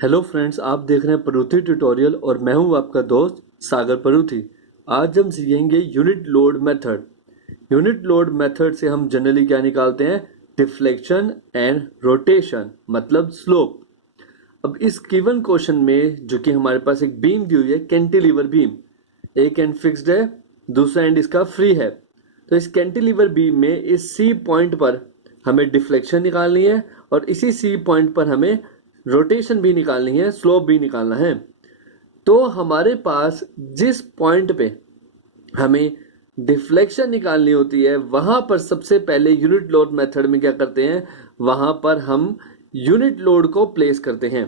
Hello friends, आप देख रहे हैं परूथी ट्यूटोरियल और मैं हूं आपका दोस्त सागर परूथी। आज हम सीखेंगे unit load method. Unit load method से हम जनरली क्या निकालते हैं? डिफ्लेक्शन एंड रोटेशन, मतलब स्लोप। अब इस गिवन क्वेश्चन में जो कि हमारे पास एक बीम दी हुई है, कैंटिलीवर बीम, एक एंड फिक्स्ड है, दूसरा एंड इसका फ्री है। तो इस कैंटिलीवर बीम में इस सी पॉइंट पर हमें डिफ्लेक्शन निकालनी है और इसी सी पॉइंट पर हमें रोटेशन भी निकालनी है, स्लोप भी निकालना है। तो हमारे पास जिस पॉइंट पे हमें डिफ्लेक्शन निकालनी होती है वहां पर सबसे पहले यूनिट लोड मेथड में क्या करते हैं, वहां पर हम यूनिट लोड को प्लेस करते हैं।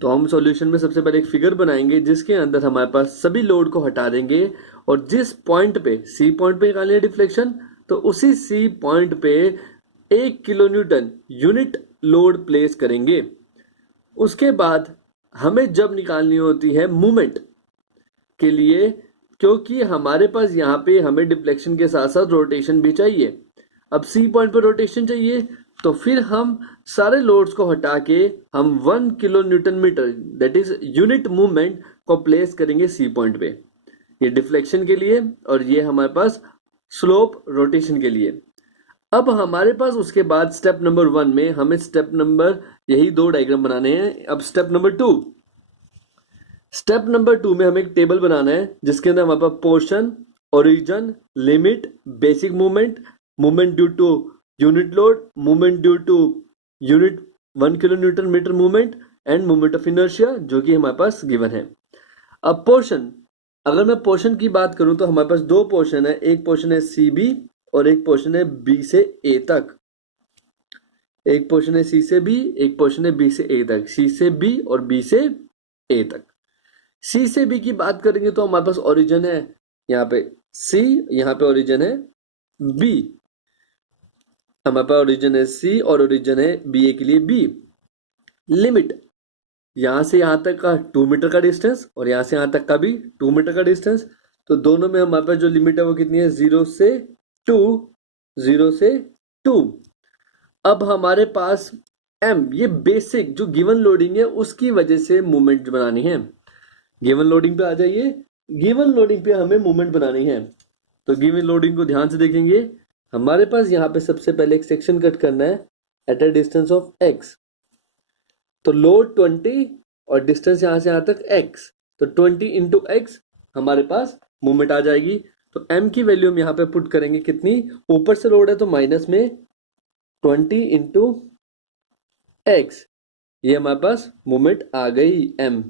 तो हम सॉल्यूशन में सबसे पहले एक फिगर बनाएंगे जिसके अंदर हमारे पास सभी लोड को हटा देंगे और जिस पॉइंट पे सी पॉइंट पे निकालनी है डिफ्लेक्शन, तो उसी सी पॉइंट पे 1 kilo Newton unit load place करेंगे। उसके बाद हमें जब निकालनी होती है मूवमेंट के लिए, क्योंकि हमारे पास यहाँ पे हमें डिफ्लेक्शन के साथ साथ रोटेशन भी चाहिए। अब सी पॉइंट पर रोटेशन चाहिए तो फिर हम सारे लोड्स को हटा के हम 1 kilo newton metre, that is unit movement, को प्लेस करेंगे सी पॉइंट पे। ये डिफ्लेक्शन के लिए और ये हमारे पास स्लोप रोटेशन के लिए। अब हमारे पास उसके बाद स्टेप नंबर 1 में हमें स्टेप नंबर यही दो डायग्राम बनाने हैं। अब स्टेप नंबर 2 में हमें एक टेबल बनाना है जिसके अंदर हमारे पास portion, origin, limit, basic movement, movement due to unit load, movement due to unit 1 kilo newton metre movement and movement of inertia, जो कि हमारे पास गिवन है। अब पोर्शन, अगर मैं पोर्शन की बात करूं तो हमारे पास दो पोर्शन है, एक पोर्शन है सी बी और एक पोर्शन है बी से ए तक। एक पोर्शन है सी से बी, एक पोर्शन है बी से ए तक। सी से बी और बी से ए तक। सी से बी की बात करेंगे तो हमारे पास ओरिजिन है यहाँ पे सी, यहाँ पे ओरिजिन है बी। हमारे पास ओरिजिन है सी और ओरिजिन है बी ए के लिए बी। लिमिट, यहां से यहां तक का 2 मीटर का डिस्टेंस और यहां से यहां तक का भी 2 मीटर का डिस्टेंस। तो दोनों में हमारे पास जो लिमिट है वो कितनी है? 0 से 2, 0 से 2। अब हमारे पास एम, ये बेसिक जो गिवन लोडिंग है उसकी वजह से मूवमेंट बनानी है। गिवन लोडिंग पे आ जाइए। गिवन लोडिंग पे हमें मूवमेंट बनानी है। तो गिवन लोडिंग को ध्यान से देखेंगे। हमारे पास यहाँ पे सबसे पहले एक सेक्शन कट करना है at a distance of x। तो लोड 20 और डिस्टेंस यहां से यहां तक x, तो 20 इंटू एक्स हमारे पास मूवमेंट आ जाएगी। तो m की वैल्यू हम यहाँ पे पुट करेंगे कितनी? ऊपर से लोड है तो माइनस में 20 इंटू एक्स, ये हमारे पास मूवमेंट आ गई m।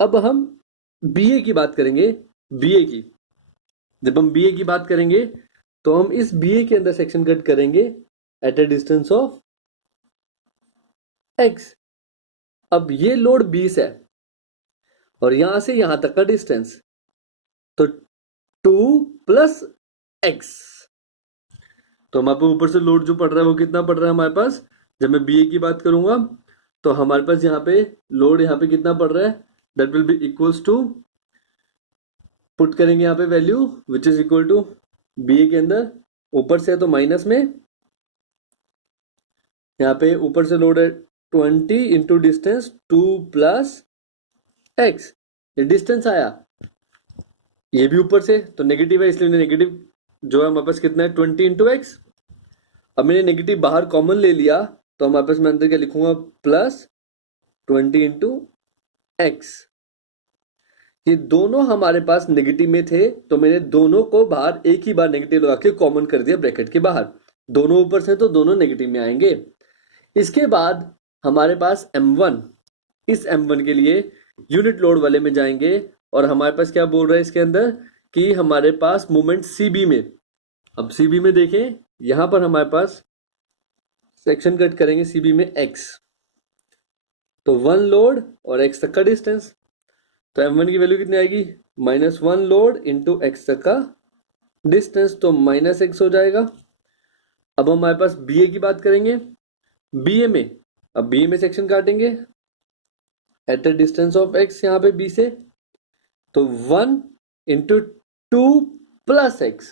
अब हम बीए की बात करेंगे। बीए की, जब हम बीए की बात करेंगे तो हम इस बीए के अंदर सेक्शन कट करेंगे at a distance of x। अब ये लोड 20 है और यहां से यहां तक का डिस्टेंस, तो 2 प्लस x। तो हमारे पास ऊपर से लोड जो पड़ रहा है वो कितना पड़ रहा है हमारे पास? जब मैं बीए की बात करूंगा तो हमारे पास यहाँ पे लोड यहाँ पे कितना पड़ रहा है? That will be equals to, put करेंगे यहाँ पे value which is equal to BA के अंदर ऊपर से है तो माइनस में, यहाँ पे ऊपर से लोड है 20 इंटू डिस्टेंस 2 प्लस एक्स। ये डिस्टेंस आया, ये भी ऊपर से तो नेगेटिव है, इसलिए नेगेटिव जो है हमारे पास कितना है? 20 इंटू एक्स। अब मैंने नेगेटिव बाहर कॉमन ले लिया तो हमारे पास मैं अंदर क्या लिखूंगा? Plus 20 into x. ये दोनों हमारे पास नेगेटिव में थे तो मैंने दोनों को बाहर एक ही बार नेगेटिव लगा के कॉमन कर दिया ब्रैकेट के बाहर। दोनों ऊपर से तो दोनों नेगेटिव में आएंगे। इसके बाद हमारे पास m1, इस m1 के लिए यूनिट लोड वाले में जाएंगे और हमारे पास क्या बोल रहा है इसके अंदर कि हमारे पास मूवमेंट सीबी में। अब सीबी में देखें, यहां पर हमारे पास सेक्शन कट करेंगे सीबी में x, तो 1 लोड और x तक का डिस्टेंस। तो m1 की वैल्यू कितनी आएगी? -1 लोड इंटू x तक का डिस्टेंस, तो -x हो जाएगा। अब हमारे पास bA की बात करेंगे। BA में, अब BA में सेक्शन काटेंगे at a distance of x यहाँ पे B से, तो 1 इंटू 2 प्लस x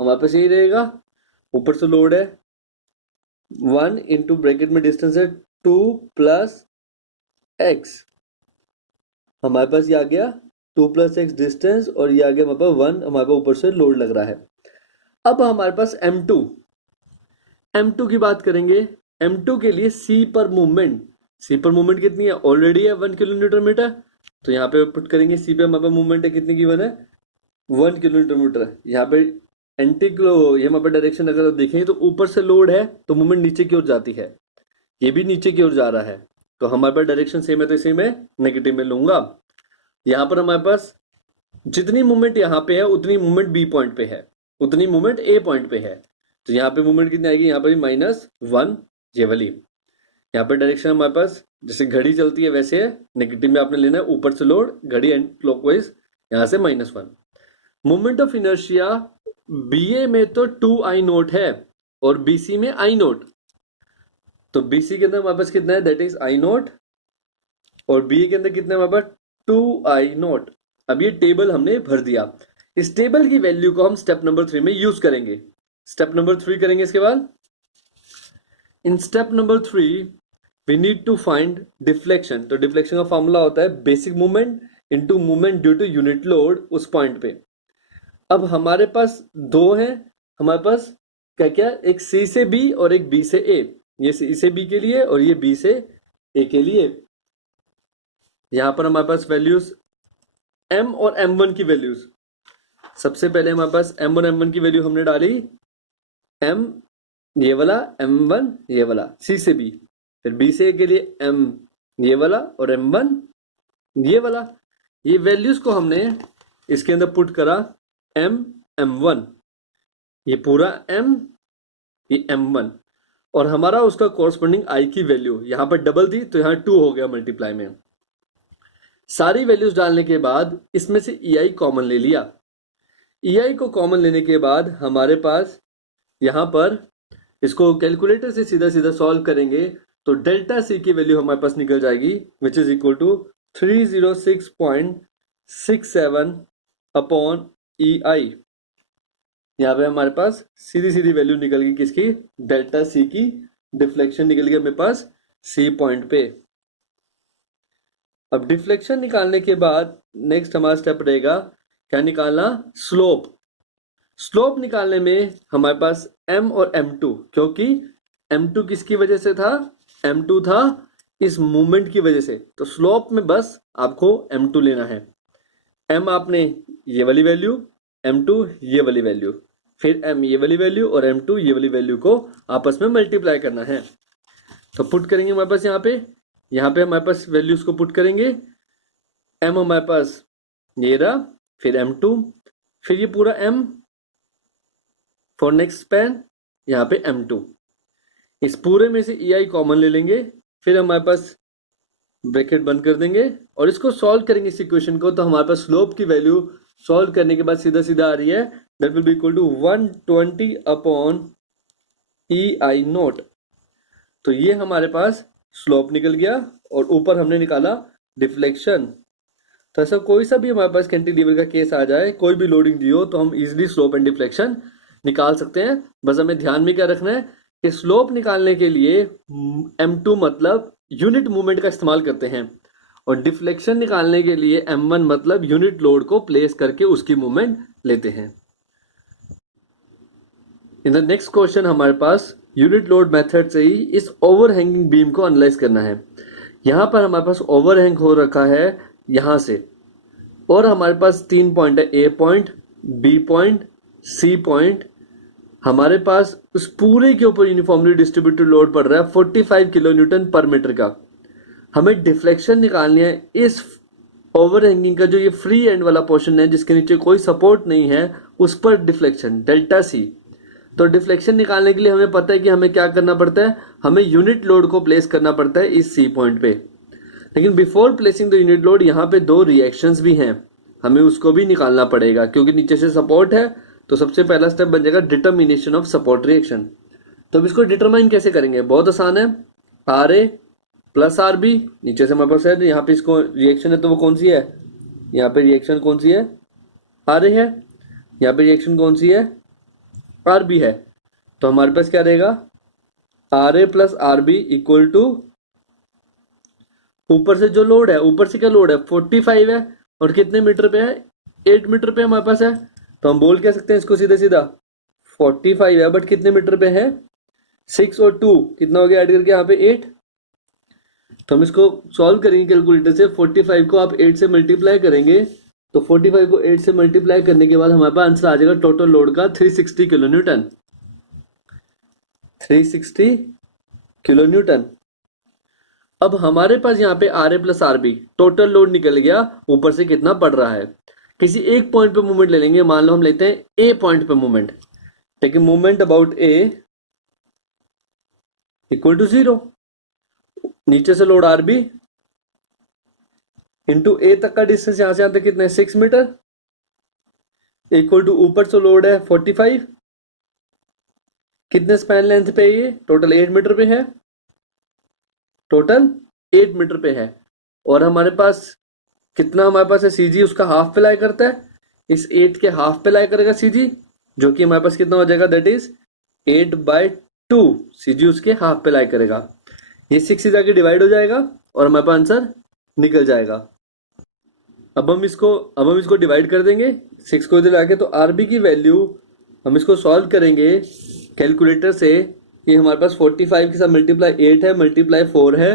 हमारे पास यही रहेगा। ऊपर से लोड है 1 इंटू ब्रैकेट में डिस्टेंस है 2 प्लस x, हमारे पास ये आ गया 2 + x डिस्टेंस, और ये आ गया हमारे पास 1, हमारे पास ऊपर से लोड लग रहा है। अब हमारे पास m2 की बात करेंगे। m2 के लिए c पर मूवमेंट कितनी है, ऑलरेडी है 1 किलोमीटर मीटर, तो यहाँ पे पुट करेंगे c पे हमारे पास मूवमेंट है कितनी गिवन है 1 किलोमीटर मीटर। यहाँ पे एंटी क्लो ये हमारे पास डायरेक्शन अगर देखें तो ऊपर से लोड है तो मूवमेंट नीचे की ओर जाती है, ये भी नीचे की ओर जा रहा है, तो हमारे पास डायरेक्शन सेम है तो इसे मैं नेगेटिव में लूंगा। यहाँ पर हमारे पास जितनी मूवमेंट यहाँ पे है उतनी मूवमेंट बी पॉइंट पे है, उतनी मूवमेंट ए पॉइंट पे है, तो यहाँ पे मूवमेंट कितनी आएगी, यहाँ पर -1 ये वाली। यहाँ पर डायरेक्शन हमारे पास जैसे घड़ी चलती है वैसे है, नेगेटिव में आपने लेना है, ऊपर से लोड, घड़ी एंड क्लॉकवाइज, यहाँ से -1। मोमेंट ऑफ इनर्शिया बीए में तो 2I0 है और बीसी में I0, तो बीसी के अंदर हमारे पास कितना है, दैट इज I0, और बीए के अंदर कितना है हमारे पास 2I0। अब ये टेबल हमने भर दिया, इस टेबल की वैल्यू को हम स्टेप नंबर 3 में यूज करेंगे। स्टेप नंबर 3 करेंगे इसके बाद। In step number 3 we need to find deflection, तो डिफ्लेक्शन का फॉर्मूला होता है basic movement into movement due to unit load उस पॉइंट पे। अब हमारे पास दो हैं, हमारे पास क्या क्या, एक सी से बी और एक बी से ए, ये सी से बी के लिए और ये बी से ए के लिए। यहां पर हमारे पास वैल्यूज m और m1 की वैल्यूज, सबसे पहले हमारे पास m और m1 की वैल्यू हमने डाली, m ये वाला, m1 ये वाला, c से b, फिर b से a के लिए m ये वाला और m1 ये वाला। ये वैल्यूज को हमने इसके अंदर पुट करा, m1, ये पूरा m, ये m1, और हमारा उसका कॉरस्पॉन्डिंग i की वैल्यू यहाँ पर डबल दी तो यहाँ 2 हो गया मल्टीप्लाई में। सारी वैल्यूज डालने के बाद इसमें से ei कॉमन ले लिया, ei को कॉमन लेने के बाद हमारे पास यहाँ पर इसको कैलकुलेटर से सीधा सीधा सॉल्व करेंगे तो डेल्टा सी की वैल्यू हमारे पास निकल जाएगी which is equal to 306.67 upon ei। यहाँ पे हमारे पास सीधी सीधी वैल्यू निकल गई किसकी, डेल्टा सी की, डिफ्लेक्शन निकल गया मेरे पास सी पॉइंट पे। अब डिफ्लेक्शन निकालने के बाद नेक्स्ट हमारा स्टेप रहेगा क्या निकालना, स्लोप निकालने में हमारे पास m और m2, क्योंकि m2 किसकी वजह से था, m2 था इस मूवमेंट की वजह से, तो स्लोप में बस आपको m2 लेना है। m आपने ये वाली वैल्यू, m2 ये वाली वैल्यू, फिर m ये वाली वैल्यू और m2 ये वाली वैल्यू को आपस में मल्टीप्लाई करना है। तो पुट करेंगे हमारे पास यहाँ पे हमारे पास वैल्यूज को पुट करेंगे, m हमारे पास ये रहा, फिर m2, फिर ये पूरा m फॉर नेक्स्ट स्पैन, यहाँ पे m2, इस पूरे में से ei कॉमन ले लेंगे, फिर हमारे पास ब्रैकेट बंद कर देंगे और इसको सॉल्व करेंगे इस इक्वेशन को, तो हमारे पास स्लोप की वैल्यू सॉल्व करने के बाद सीधा सीधा आ रही है, that will be equal to 120 upon ei0। तो ये हमारे पास स्लोप निकल गया और ऊपर हमने निकाला डिफ्लेक्शन। तो ऐसा कोई सा भी हमारे पास कैंटिलीवर का केस आ जाए, कोई भी लोडिंग दी हो, तो हम इजीली स्लोप एंड डिफ्लेक्शन निकाल सकते हैं। बस हमें ध्यान में क्या रखना है कि स्लोप निकालने के लिए m2 मतलब यूनिट मूवमेंट का इस्तेमाल करते हैं और डिफ्लेक्शन निकालने के लिए m1 मतलब यूनिट लोड को प्लेस करके उसकी मूवमेंट लेते हैं। इन द नेक्स्ट क्वेश्चन हमारे पास यूनिट लोड मेथड से ही इस ओवरहैंगिंग बीम को एनालाइज करना है। यहाँ पर हमारे पास ओवरहैंग हो रखा है यहाँ से, और हमारे पास 3 पॉइंट है, A point, B point, C point. हमारे पास उस पूरे के ऊपर यूनिफॉर्मली डिस्ट्रीब्यूटेड लोड पड़ रहा है 45 किलो न्यूटन पर मीटर का। हमें डिफ्लेक्शन निकालनी है इस ओवरहैंगिंग का, जो ये फ्री एंड वाला पोर्शन है जिसके नीचे कोई सपोर्ट नहीं है, उस पर डिफ्लेक्शन डेल्टा सी। तो डिफ्लेक्शन निकालने के लिए हमें पता है कि हमें क्या करना पड़ता है, हमें यूनिट लोड को प्लेस करना पड़ता है इस सी पॉइंट पे। लेकिन before placing the unit load यहाँ पे दो रिएक्शंस भी हैं, हमें उसको भी निकालना पड़ेगा, क्योंकि नीचे से सपोर्ट है। तो सबसे पहला स्टेप बन जाएगा डिटर्मिनेशन ऑफ सपोर्ट रिएक्शन। तो अब इसको डिटरमाइन कैसे करेंगे, बहुत आसान है, RA प्लस RB, नीचे से हमारे पास है, यहाँ पे इसको रिएक्शन है तो वो कौन सी है, यहाँ पे रिएक्शन कौन सी है, RA है, यहाँ पे रिएक्शन कौन सी है, RB है। तो हमारे पास क्या रहेगा, RA plus RB equal to ऊपर से जो लोड है, ऊपर से क्या लोड है 45 है, और कितने मीटर पे है 8 मीटर पे हमारे पास है। तो हम बोल क्या सकते हैं इसको सीधा सीधा 45 है बट कितने मीटर पे है 6 और 2 कितना हो गया ऐड करके यहाँ पे 8। तो हम इसको सॉल्व करेंगे कैलकुलेटर से। 45 को आप 8 से मल्टीप्लाई करेंगे तो 45 को 8 से मल्टीप्लाई करने के बाद हमारे पास आंसर आ जाएगा टोटल लोड का 360 किलो न्यूटन। 360 kilo Newton. अब हमारे पास यहाँ पे R A plus R B total load निकल गया, ऊपर से कितना पड़ रहा है। किसी एक पॉइंट पे मूवमेंट ले लेंगे, मान लो हम लेते हैं ए पॉइंट पे movement, taking movement about A equal to 0। नीचे से load R B into A तक का डिस्टेंस यहां से यहां तक कितना है 6 मीटर इक्वल टू ऊपर से लोड है 45। कितने स्पैन लेंथ पे ये टोटल 8 मीटर पे है, टोटल 8 मीटर पे है। और हमारे पास कितना हमारे पास है सीजी उसका हाफ पे लाई करता है, इस 8 के हाफ पे लाई करेगा सीजी, जो कि हमारे पास कितना हो जाएगा दैट इज 8/2 सीजी उसके हाफ पे लाई करेगा। ये 6 से जाके डिवाइड हो जाएगा और हमारे पास आंसर निकल जाएगा। अब हम इसको डिवाइड कर देंगे 6 को इधर लाके, तो आरबी की वैल्यू हम इसको सॉल्व करेंगे कैलकुलेटर से कि हमारे पास 45 के साथ मल्टीप्लाई 8 है, मल्टीप्लाई 4 है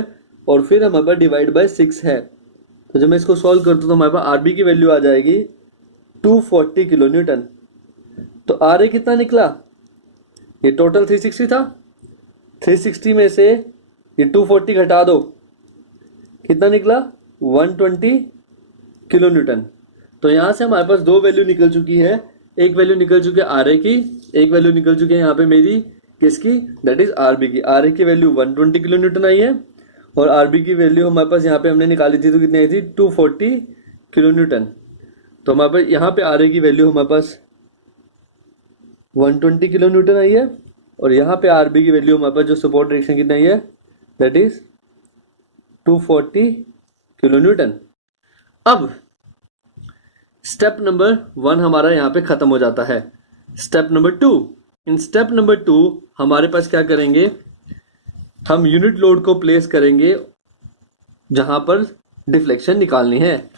और फिर हमारे पास डिवाइड बाय 6 है। तो जब मैं इसको सॉल्व करता हूँ तो हमारे पास आरबी की वैल्यू आ जाएगी 240 किलो न्यूटन। तो आर ए कितना निकला, ये टोटल 360 था, 360 में से ये 240 घटा दो, कितना निकला 120 किलो न्यूटन। तो यहां से हमारे पास दो वैल्यू निकल चुकी है, एक वैल्यू निकल चुकी है आर ए की, एक वैल्यू निकल चुकी है यहाँ पे मेरी किसकी दैट इज आरबी की। आर ए की वैल्यू 120 किलो न्यूटन आई है और आरबी की वैल्यू हमारे पास यहाँ पे हमने निकाली थी तो कितनी आई थी 240 किलो न्यूटन। तो हमारे पास यहाँ पे आर ए की वैल्यू हमारे पास 120 किलो न्यूटन आई है और यहाँ पे आरबी की वैल्यू हमारे पास जो सपोर्ट डायरेक्शन कितना आई है दैट इज 240 किलो न्यूटन। अब स्टेप नंबर 1 हमारा यहाँ पे खत्म हो जाता है। स्टेप नंबर 2, इन स्टेप नंबर 2 हमारे पास क्या करेंगे, हम यूनिट लोड को प्लेस करेंगे जहां पर डिफ्लेक्शन निकालनी है।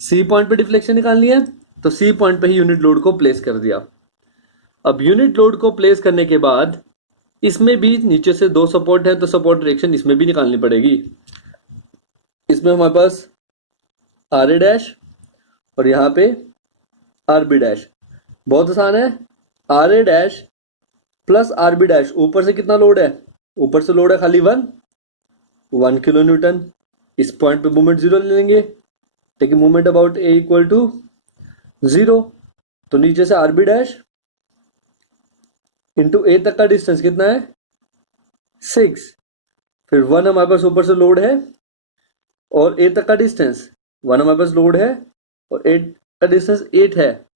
सी पॉइंट पे डिफ्लेक्शन निकालनी है तो सी पॉइंट पे ही यूनिट लोड को प्लेस कर दिया। अब यूनिट लोड को प्लेस करने के बाद इसमें भी नीचे से दो सपोर्ट है तो सपोर्ट डायरेक्शन इसमें भी निकालनी पड़ेगी। इसमें हमारे पास आर ए डैश और यहाँ पे आर बी डैश, बहुत आसान है। R A dash plus R B dash, ऊपर से कितना लोड है, ऊपर से लोड है खाली 1 किलो न्यूटन। इस पॉइंट पे मूवमेंट 0 ले लेंगे, taking movement about A equal to 0। तो नीचे से R B dash into A तक का डिस्टेंस कितना है 6, फिर 1 हमारे पास ऊपर से लोड है और ए तक का डिस्टेंस 1 हमारे पास लोड है और 8 का डिस्टेंस 8 है।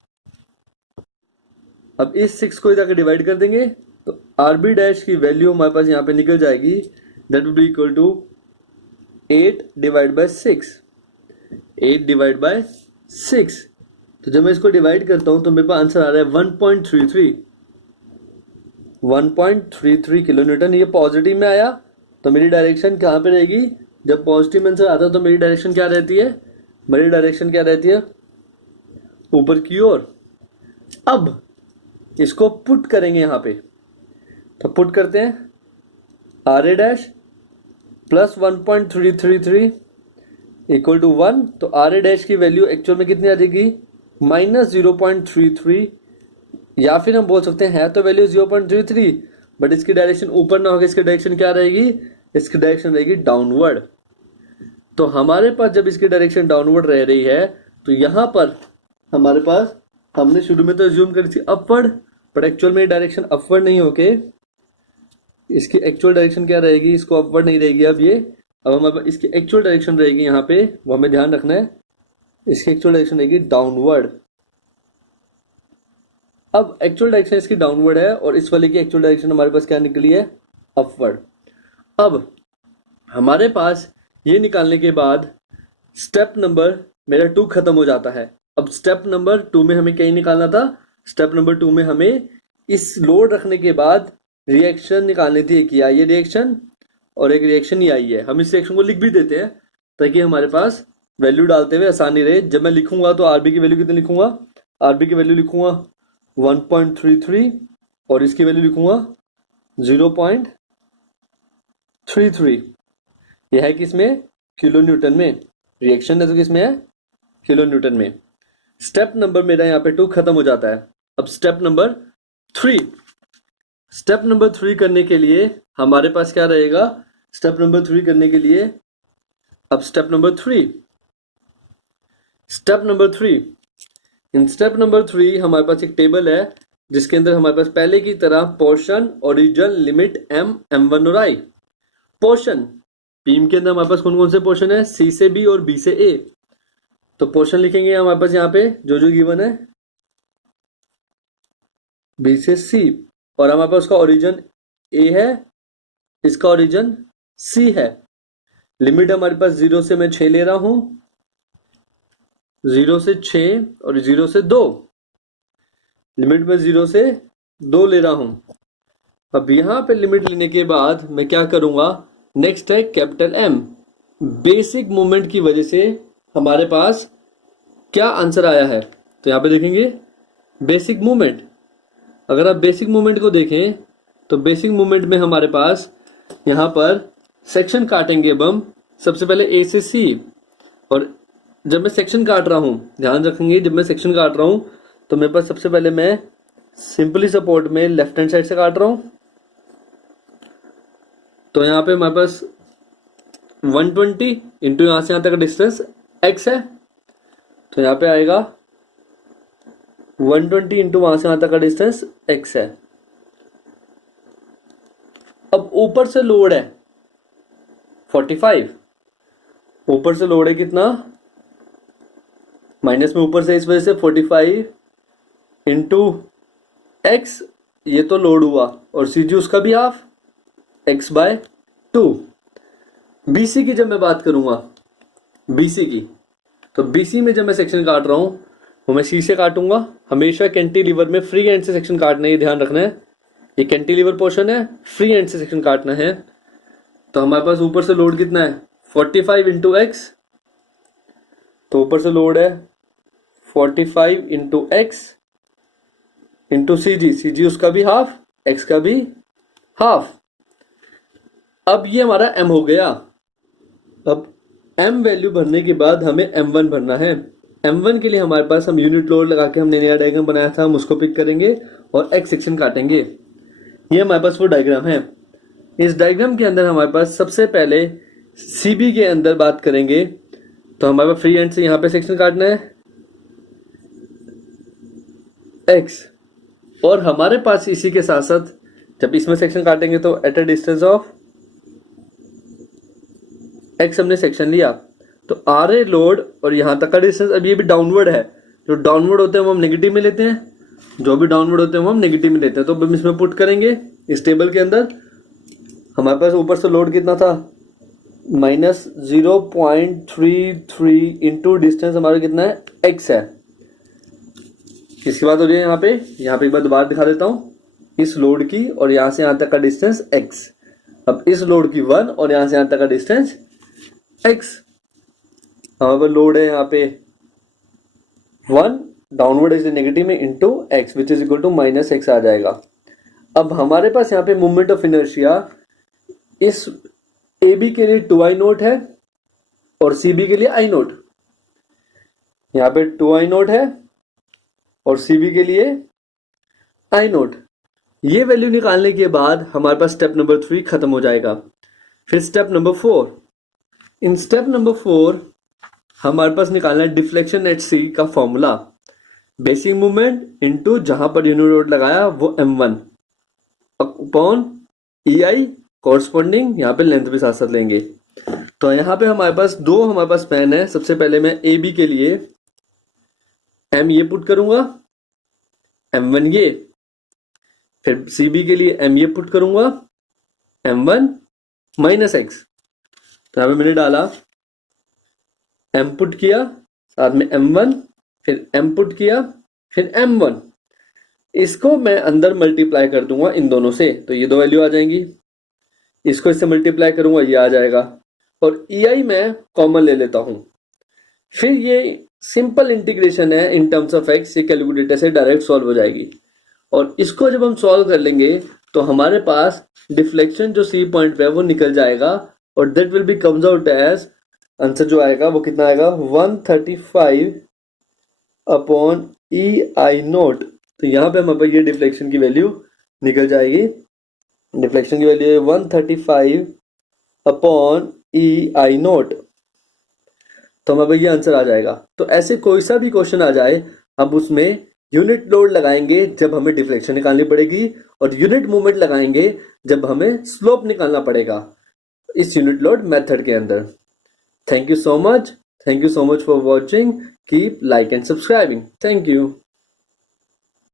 अब इस 6 को इधर डिवाइड कर देंगे तो आर बी डैश की वैल्यू हमारे पास यहाँ पे निकल जाएगी that will be equal to 8 divide by 6, 8 divide by 6। तो जब मैं इसको डिवाइड करता हूँ तो मेरे पास आंसर आ रहा है 1.33 किलो न्यूटन। ये पॉजिटिव में आया तो मेरी डायरेक्शन कहाँ पे रहेगी, जब पॉजिटिव आंसर आता है तो मेरी डायरेक्शन क्या रहती है, मेरी डायरेक्शन क्या रहती है ऊपर की ओर। अब इसको पुट करेंगे यहाँ पे, तो पुट करते हैं R A dash plus 1.333 equal to 1। तो आर ए डैश की वैल्यू एक्चुअल में कितनी आ जाएगी -0.33, या फिर हम बोल सकते हैं तो वैल्यू 0.33 बट इसकी डायरेक्शन ऊपर ना होगी, इसकी डायरेक्शन क्या रहेगी, इसकी डायरेक्शन रहेगी डाउनवर्ड। तो हमारे पास जब इसकी डायरेक्शन डाउनवर्ड रह रही है तो यहाँ पर हमारे पास हमने शुरू में तो अज्यूम करी थी अपवर्ड, बट एक्चुअल में डायरेक्शन अपवर्ड नहीं होके इसकी एक्चुअल डायरेक्शन क्या रहेगी, इसको अपवर्ड नहीं रहेगी। अब ये अब हमारे पास इसकी एक्चुअल डायरेक्शन रहेगी यहाँ पे, वो हमें ध्यान रखना है, इसकी एक्चुअल डायरेक्शन रहेगी डाउनवर्ड। अब एक्चुअल डायरेक्शन इसकी डाउनवर्ड है और इस वाले की एक्चुअल डायरेक्शन हमारे पास क्या निकली है अपवर्ड। अब हमारे पास ये निकालने के बाद स्टेप नंबर मेरा 2 खत्म हो जाता है। अब स्टेप नंबर 2 में हमें क्या निकालना था, स्टेप नंबर 2 में हमें इस लोड रखने के बाद रिएक्शन निकालनी थी। एक ये आई है रिएक्शन और एक रिएक्शन ये आई है। हम इस रिएक्शन को लिख भी देते हैं ताकि हमारे पास वैल्यू डालते हुए आसानी रहे। जब मैं लिखूंगा तो आरबी की वैल्यू कितनी लिखूंगा, आरबी की वैल्यू लिखूंगा 1.33 और इसकी वैल्यू लिखूंगा 0.33। यह है किसमें, किलो न्यूटन में। रिएक्शन है तो किसमें है, किलो न्यूटन में। स्टेप नंबर मेरा यहाँ पे 2 खत्म हो जाता है। अब स्टेप नंबर 3, स्टेप नंबर 3 करने के लिए हमारे पास क्या रहेगा, स्टेप नंबर 3 करने के लिए, अब स्टेप नंबर 3, स्टेप नंबर 3, इन स्टेप नंबर 3 हमारे पास एक टेबल है जिसके अंदर हमारे पास पहले की तरह portion, origin, limit, M, M1 और I। पोर्शन, बीम के अंदर हमारे पास कौन कौन से पोर्शन है, C से B और B से A। तो पोर्शन लिखेंगे हमारे पास यहाँ पे जो जो गिवन है, B से C, और हमारे पास उसका ओरिजिन A है, इसका ओरिजिन C है। लिमिट हमारे पास 0 से मैं 6 ले रहा हूं, 0 से 6 और 0 से 2, लिमिट में 0 से 2 ले रहा हूं। अब यहां पे लिमिट लेने के बाद मैं क्या करूंगा, नेक्स्ट है कैपिटल M। बेसिक मूवमेंट की वजह से हमारे पास क्या आंसर आया है, तो यहां पे देखेंगे बेसिक मूवमेंट। अगर आप बेसिक मूवमेंट को देखें तो बेसिक मूवमेंट में हमारे पास यहां पर सेक्शन काटेंगे अब हम, सबसे पहले A से C। और जब मैं सेक्शन काट रहा हूं, ध्यान रखेंगे जब मैं सेक्शन काट रहा हूं तो मेरे पास सबसे पहले मैं सिंपली सपोर्ट में लेफ्ट हैंड साइड से काट रहा हूं। तो यहाँ पे हमारे पास 120 इंटू यहां से यहां तक का डिस्टेंस x है, तो यहाँ पे आएगा 120 इंटू वहां से यहां तक का डिस्टेंस x है। अब ऊपर से लोड है 45, ऊपर से लोड है कितना, माइनस में ऊपर से इस वजह से 45 इंटू एक्स, ये तो लोड हुआ, और सीजी उसका भी हाफ, x/2। बीसी की जब मैं बात करूंगा, बीसी की, तो बीसी में जब मैं सेक्शन काट रहा हूं वो मैं सी से काटूंगा। हमेशा कैंटिलीवर में फ्री एंड से सेक्शन काटना है, ये ध्यान रखना है। ये कैंटिलीवर पोर्शन है, फ्री एंड से सेक्शन काटना है। तो हमारे पास ऊपर से लोड कितना है 45 इंटू एक्स, तो ऊपर से लोड है 45 into x into CG, CG उसका भी हाफ, एक्स का भी हाफ। अब ये हमारा m हो गया। अब m वैल्यू भरने के बाद हमें m1 भरना है। m1 के लिए हमारे पास हम यूनिट लोड लगा के हमने नया डायग्राम बनाया था, हम उसको पिक करेंगे और x सेक्शन काटेंगे। ये हमारे पास वो डायग्राम है। इस डायग्राम के अंदर हमारे पास सबसे पहले CB के अंदर बात करेंगे, तो हमारे पास फ्री एंड से यहाँ पे सेक्शन काटना है x, और हमारे पास इसी के साथ साथ जब इसमें सेक्शन काटेंगे तो at a distance of x हमने सेक्शन लिया, तो RA लोड और यहां तक का डिस्टेंस, अब ये भी डाउनवर्ड है। जो डाउनवर्ड होते हैं वो हम नेगेटिव में लेते हैं, जो भी डाउनवर्ड होते हैं वो हम नेगेटिव में लेते हैं। तो अब हम इसमें पुट करेंगे इस टेबल के अंदर। हमारे पास ऊपर से लोड कितना था -0.33 इंटू डिस्टेंस हमारा कितना है x है। किसकी बात हो रही है यहाँ पे एक बार दोबारा दिखा देता हूँ, इस लोड की और यहां से यहां तक का डिस्टेंस x। अब इस लोड की 1 और यहां से यहां तक का डिस्टेंस x। हमारे पास लोड है यहाँ पे 1, डाउनवर्ड इज नेगेटिव में, into x which is equal to -x आ जाएगा। अब हमारे पास यहाँ पे मूवमेंट ऑफ इनर्शिया इस AB के लिए 2I नोट है और CB के लिए I नोट। यहाँ पे 2I नोट है और CB के लिए I नोट। ये वैल्यू निकालने के बाद हमारे पास स्टेप नंबर 3 खत्म हो जाएगा। फिर स्टेप नंबर 4, इन स्टेप नंबर 4 हमारे पास निकालना है डिफ्लेक्शन एट C का फॉर्मूला, बेसिक मूवमेंट इनटू जहां पर यूनिट लोड लगाया वो M1 अपॉन EI कॉरस्पॉन्डिंग, यहाँ पे लेंथ भी साथ साथ लेंगे। तो यहाँ पे हमारे पास हमारे पास स्पैन है। सबसे पहले मैं AB के लिए M ये पुट करूंगा, M1 ये, फिर CB के लिए M ये पुट करूंगा, M1 -x। तो यहाँ पे मैंने डाला M पुट किया, साथ में M1, फिर M पुट किया, फिर M1। इसको मैं अंदर मल्टीप्लाई कर दूंगा इन दोनों से, तो ये दो वैल्यू आ जाएंगी। इसको इससे मल्टीप्लाई करूंगा, ये आ जाएगा। और EI मैं कॉमन ले लेता हूँ। फिर ये सिंपल इंटीग्रेशन है इन टर्म्स ऑफ एक्स, ये कैलकुलेटर से डायरेक्ट सॉल्व हो जाएगी। और इसको जब हम सॉल्व कर लेंगे तो हमारे पास डिफ्लेक्शन जो C पॉइंट पे है वो निकल जाएगा और that will be comes out as, answer जो आएगा वो कितना आएगा 135 अपॉन EI नोट। तो यहाँ पे हमारे पास ये डिफ्लेक्शन की वैल्यू निकल जाएगी। डिफ्लेक्शन की वैल्यू है 135 अपॉन EI नोट। तो हमारे पास ये आंसर आ जाएगा। तो ऐसे कोई सा भी क्वेश्चन आ जाए हम उसमें यूनिट लोड लगाएंगे जब हमें डिफ्लेक्शन निकालनी पड़ेगी और यूनिट मूवमेंट लगाएंगे जब हमें स्लोप निकालना पड़ेगा इस यूनिट लोड मेथड के अंदर। Thank you so much for watching. Keep like and subscribing. Thank you.